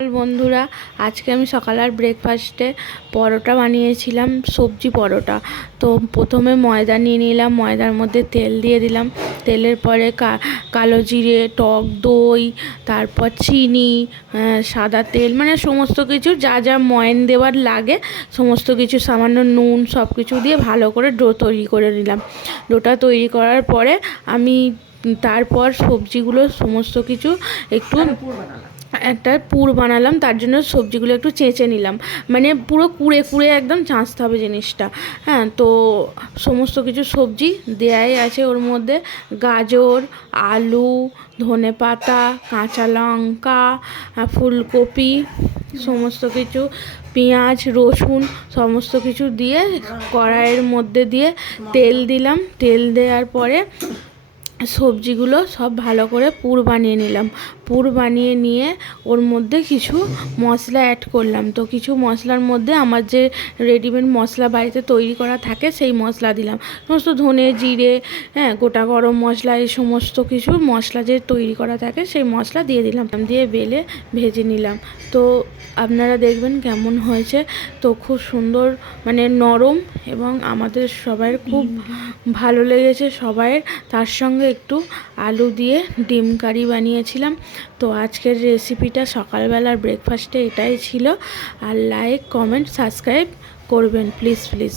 বন্ধুরা, আজকে আমি সকালের ব্রেকফাস্টে পরোটা বানিয়েছিলাম, সবজি পরোটা। তো প্রথমে ময়দা নিয়ে নিলাম, ময়দার মধ্যে তেল দিয়ে দিলাম, তেলের পরে কালো জিরে, টক দই, তারপর চিনি, সাদা তেল, মানে সমস্ত কিছু যা যা ময়ান দেওয়ার লাগে সমস্ত কিছু, সামান্য নুন, সব কিছু দিয়ে ভালো করে ডো তৈরি করে নিলাম। ডোটা তৈরি করার পরে আমি তারপর সবজিগুলো সমস্ত কিছু একটু একটা পুর বানালাম। তার জন্য সবজিগুলো একটু চেঁচে নিলাম, মানে পুরো কুড়ে কুড়ে একদম চাঁচতে হবে জিনিসটা। হ্যাঁ, তো সমস্ত কিছু সবজি দেয়াই আছে ওর মধ্যে, গাজর, আলু, ধনেপাতা, কাঁচা লঙ্কা, ফুলকপি, সমস্ত কিছু, পেঁয়াজ, রসুন, সমস্ত কিছু দিয়ে কড়াইয়ের মধ্যে দিয়ে তেল দিলাম। তেল দেওয়ার পরে সবজিগুলো সব ভালো করে পুর বানিয়ে নিলাম। পুর বানিয়ে নিয়ে ওর মধ্যে কিছু মশলা অ্যাড করলাম। তো কিছু মশলার মধ্যে আমার যে রেডিমেড মশলা বাড়িতে তৈরি করা থাকে সেই মশলা দিলাম, সমস্ত ধনে, জিরে, গোটা গরম মশলা, এই সমস্ত কিছু মশলা যে তৈরি করা থাকে সেই মশলা দিয়ে দিলাম, দিয়ে বেলে ভেজে নিলাম। তো আপনারা দেখবেন কেমন হয়েছে। তো খুব সুন্দর, মানে নরম, এবং আমাদের সবাই খুব ভালো লেগেছে সবাইয়ের। তার সঙ্গে একটু আলু দিয়ে ডিম কারি বানিয়েছিলাম। তো আজকের রেসিপিটা সকালবেলার ব্রেকফাস্টে এটাই ছিল। আর লাইক, কমেন্ট, সাবস্ক্রাইব করবেন প্লিজ প্লিজ।